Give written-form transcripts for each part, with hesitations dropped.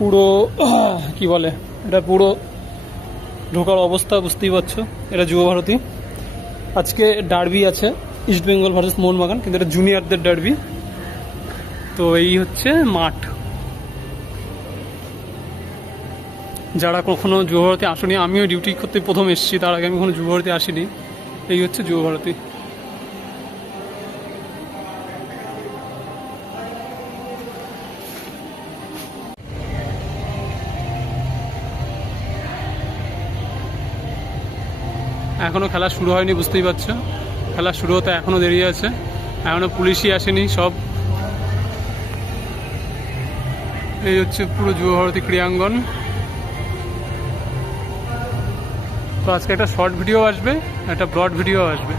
পুরো কি বলে এটা, পুরো ঢোকার অবস্থা বুঝতেই পারছো। এটা যুব ভারতী। আজকে ডার্বি আছে, ইস্ট বেঙ্গল ভার্সেস মোহনবাগান, কিন্তু এটা জুনিয়রদের ডার্বি। তো এই হচ্ছে মাঠ। যারা কখনো যুব ভারতী আসেনি, আমিও ডিউটি করতে প্রথম এসেছি, তার আগে আমি কখনো যুব ভারতী আসিনি। এই হচ্ছে যুব ভারতী। এখনও খেলা শুরু হয়নি, বুঝতেই পারছো। খেলা শুরু হতে এখনও দেরি আছে, এখনও পুলিশই আসেনি সব। এই হচ্ছে পুরো যুব ভারতী ক্রীড়াঙ্গন। তো আজকে একটা শর্ট ভিডিও আসবে, একটা ব্রড ভিডিও আসবে।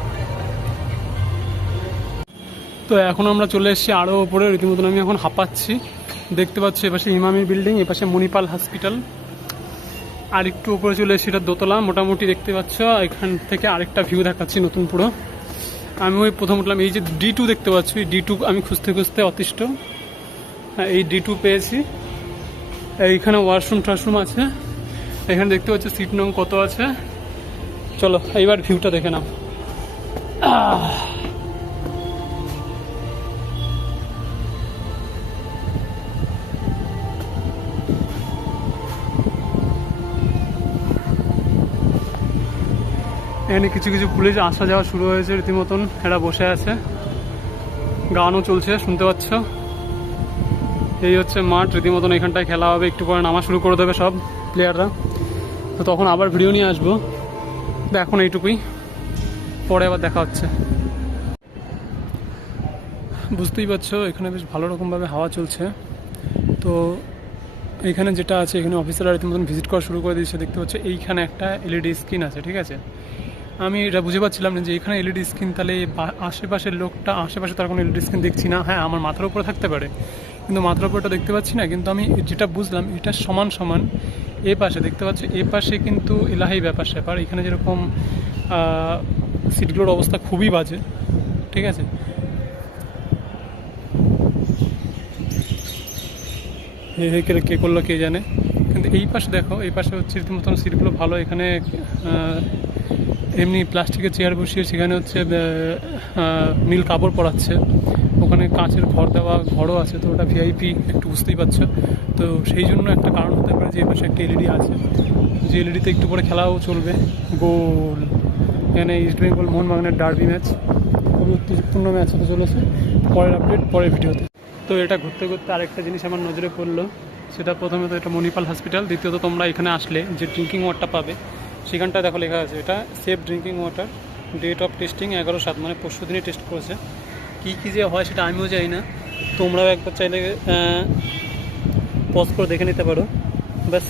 তো এখন আমরা চলে এসেছি আরও ওপরে, রীতিমতন আমি এখন হাঁপাচ্ছি। দেখতে পাচ্ছি এপাশে ইমামি বিল্ডিং, এপাশে মণিপাল হসপিটাল। আর একটু উপরে চলে এসেছি, এটা দোতলা মোটামুটি দেখতে পাচ্ছ। এখান থেকে আরেকটা ভিউ দেখাচ্ছি নতুন পুরো। আমি ওই প্রথম উঠলাম, এই যে D2 দেখতে পাচ্ছি, এই D2 আমি খুঁজতে খুঁজতে অতিষ্ঠ। এই D2 পেয়েছি। এইখানে ওয়াশরুম টাশরুম আছে, এখানে দেখতে পাচ্ছি সিট নং কত আছে। চলো এইবার ভিউটা দেখে নাও। এখানে কিছু কিছু পুলিশ আসা যাওয়া শুরু হয়েছে রীতিমতন, এরা বসে আছে, গানও চলছে শুনতে পাচ্ছ। এই হচ্ছে মাঠ, রীতিমতন এখানটায় খেলা হবে। একটু পরে নামা শুরু করে দেবে সব প্লেয়াররা, তো তখন আবার ভিডিও নিয়ে আসবো। তো এখন এইটুকুই, পরে আবার দেখা হচ্ছে। বুঝতেই পারছো এখানে বেশ ভালো রকমভাবে হাওয়া চলছে। তো এইখানে যেটা আছে, এখানে অফিসাররা রীতিমতন ভিজিট করা শুরু করে দিয়েছে। দেখতে পাচ্ছ এইখানে একটা LED স্ক্রিন আছে, ঠিক আছে। আমি এটা বুঝে পাচ্ছিলাম না যে এখানে LED স্ক্রিন, তাহলে আশেপাশের লোকটা, আশেপাশে তার কোনো LED স্ক্রিন দেখছি না। হ্যাঁ, আমার মাথার উপরে থাকতে পারে, কিন্তু মাথার উপরটা দেখতে পাচ্ছি না। কিন্তু আমি যেটা বুঝলাম, এটা সমান সমান এ পাশে দেখতে পাচ্ছি, এ পাশে কিন্তু এলাহি ব্যাপার স্যাপার। এখানে যেরকম সিটগুলোর অবস্থা খুবই বাজে, ঠিক আছে। কে করলো কে জানে। কিন্তু এই পাশে দেখো, এই পাশে হচ্ছে রীতিমতন সিটগুলো ভালো। এখানে এমনি প্লাস্টিকের চেয়ার বসিয়ে সেখানে হচ্ছে নীল কাপড় পরাচ্ছে। ওখানে কাঁচের ঘর দেওয়া ঘরও আছে, তো ওটা VIP একটু বুঝতেই পারছো। তো সেই জন্য একটা কারণ হতে পারে যে এই পাশে একটা LED আছে, যে LEDতে একটু পরে খেলাও চলবে। গোল, এখানে ইস্ট বেঙ্গল মোহনবাগানের ডার্বি ম্যাচ, খুবই উত্তেজপূর্ণ ম্যাচ হতে চলেছে। পরের আপডেট পরের ভিডিওতে। তো এটা ঘুরতে ঘুরতে আরেকটা জিনিস আমার নজরে পড়লো, সেটা প্রথমত এটা মণিপাল হসপিটাল, দ্বিতীয়ত তোমরা এখানে আসলে যে ড্রিঙ্কিং ওয়াটারটা পাবে, সেখানটা দেখো লেখা আছে এটা safe drinking water, date of testing 11/7, মানে পরশু দিনই টেস্ট করেছে। কী কী যে হয় সেটা আমিও জানি না, তোমরাও একবার চাইলে পজ করে দেখে নিতে পারো। ব্যাস।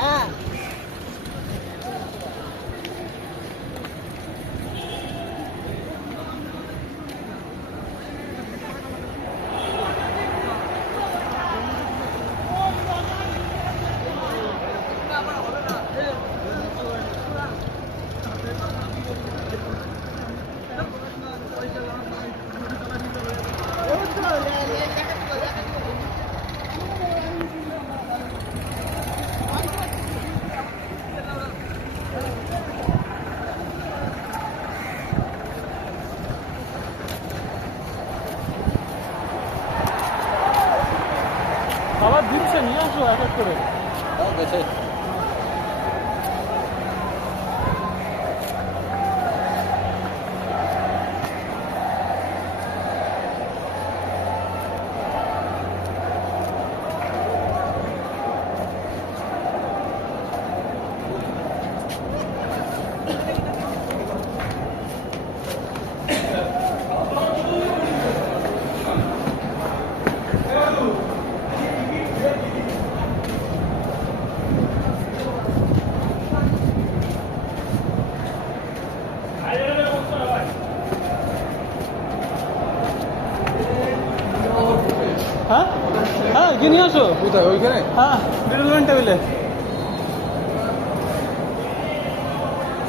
হ্যাঁ আবার দিচ্ছে নিয়ে আসো এক এক করে। হ্যাঁ হ্যাঁ গিয়ে নিয়ে আসো। কোথায় ওইখানে? হ্যাঁ বেরোবেন টেবিলে।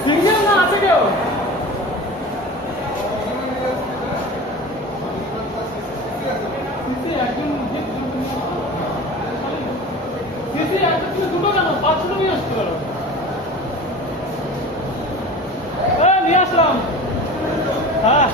সিঙ্গেল না আছে কেউ? দুটো কেন 500 নিয়ে আসতে পারো। নিয়ে আসলাম। হ্যাঁ